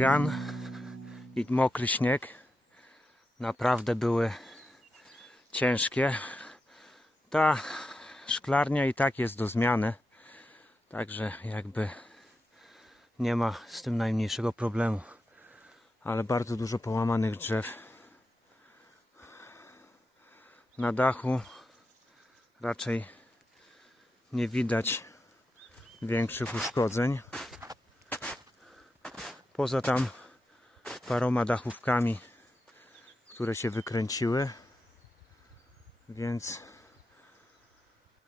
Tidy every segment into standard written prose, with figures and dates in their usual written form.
bałagan i mokry śnieg naprawdę były ciężkie. Ta szklarnia i tak jest do zmiany, także jakby nie ma z tym najmniejszego problemu, ale bardzo dużo połamanych drzew. Na dachu raczej nie widać większych uszkodzeń. Poza tam paroma dachówkami, które się wykręciły, więc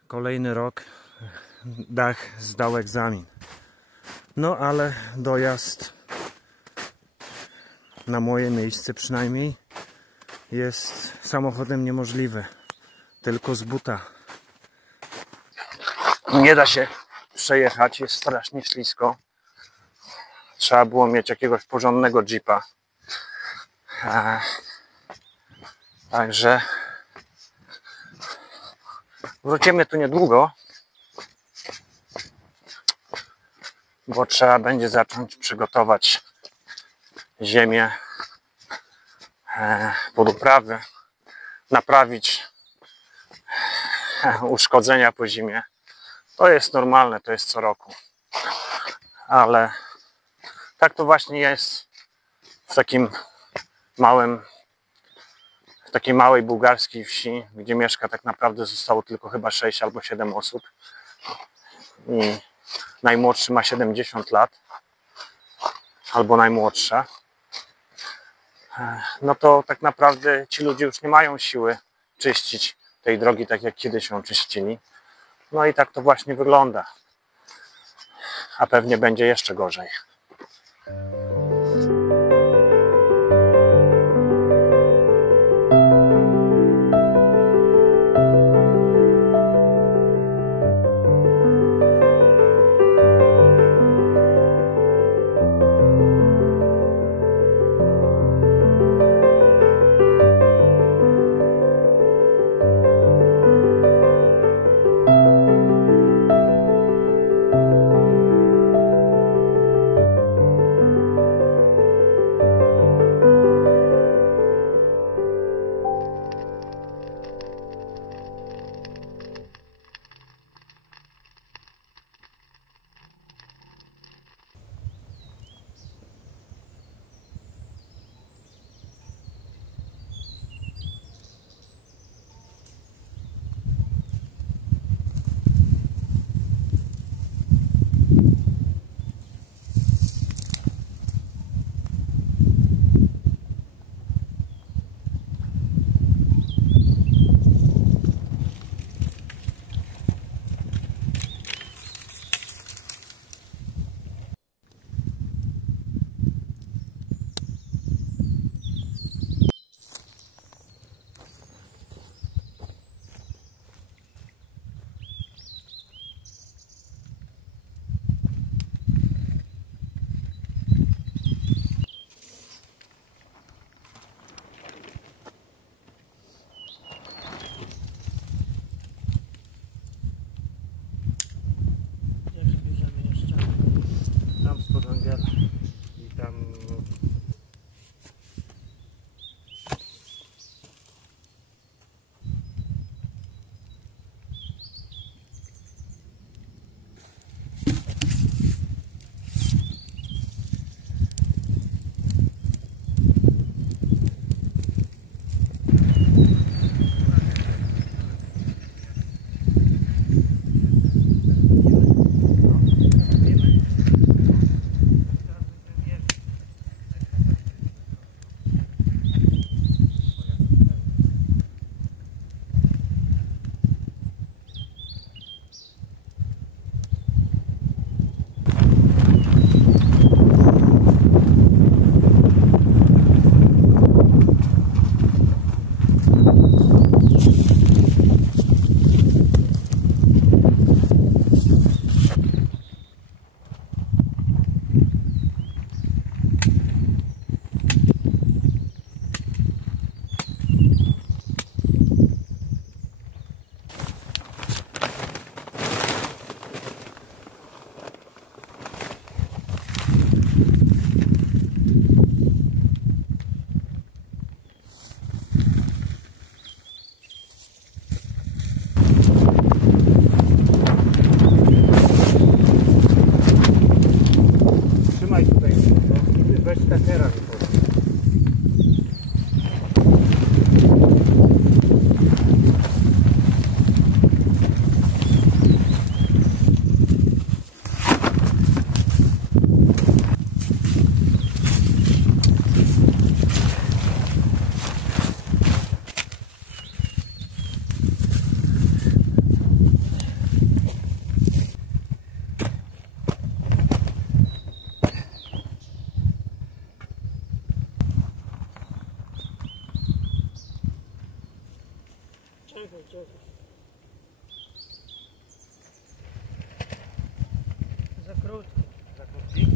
kolejny rok dach zdał egzamin. No ale dojazd na moje miejsce przynajmniej jest samochodem niemożliwy. Tylko z buta. Nie da się przejechać, jest strasznie ślisko. Trzeba było mieć jakiegoś porządnego jeepa. Także wrócimy tu niedługo, bo trzeba będzie zacząć przygotować ziemię pod uprawy, naprawić uszkodzenia po zimie. To jest normalne, to jest co roku. Ale tak to właśnie jest w takiej małej bułgarskiej wsi, gdzie mieszka tak naprawdę zostało tylko chyba 6 albo 7 osób. I najmłodszy ma 70 lat, albo najmłodsza. No to tak naprawdę ci ludzie już nie mają siły czyścić tej drogi tak jak kiedyś ją czyścili. No i tak to właśnie wygląda. A pewnie będzie jeszcze gorzej. weź takera mi podnieś. Czekaj. Za krótki. Za krótki?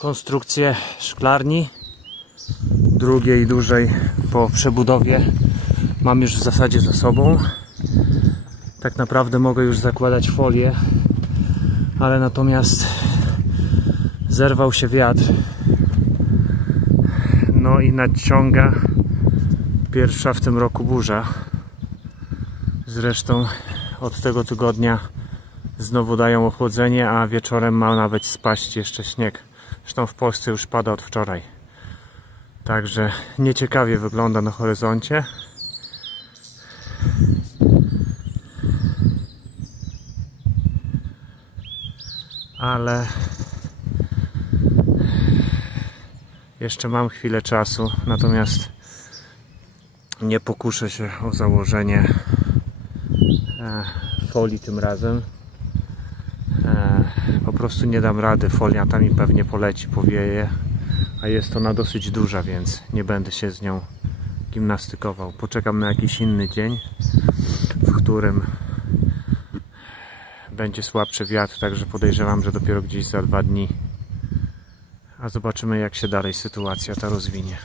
konstrukcję szklarni, drugiej dużej po przebudowie mam już w zasadzie za sobą. Tak naprawdę mogę już zakładać folię, ale natomiast zerwał się wiatr, no i nadciąga pierwsza w tym roku burza. Zresztą od tego tygodnia znowu dają ochłodzenie, a wieczorem ma nawet spaść jeszcze śnieg. Zresztą w Polsce już pada od wczoraj. Także nieciekawie wygląda na horyzoncie. Ale jeszcze mam chwilę czasu, natomiast nie pokuszę się o założenie folii tym razem. Po prostu nie dam rady, folia ta mi pewnie poleci, powieje, a jest ona dosyć duża, więc nie będę się z nią gimnastykował. Poczekam na jakiś inny dzień, w którym będzie słabszy wiatr, także podejrzewam, że dopiero gdzieś za 2 dni. A zobaczymy, jak się dalej sytuacja ta rozwinie.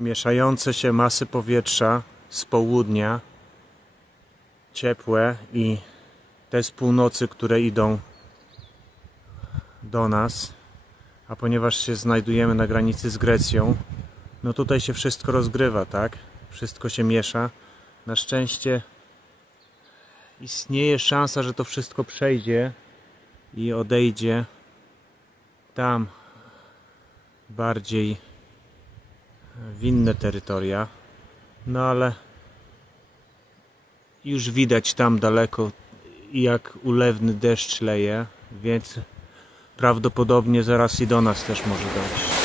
Mieszające się masy powietrza z południa, ciepłe, i te z północy, które idą do nas, a ponieważ się znajdujemy na granicy z Grecją, no tutaj się wszystko rozgrywa, tak? Wszystko się miesza. Na szczęście istnieje szansa, że to wszystko przejdzie i odejdzie tam bardziej w inne terytoria, no ale już widać tam daleko, jak ulewny deszcz leje, więc prawdopodobnie zaraz i do nas też może dojść.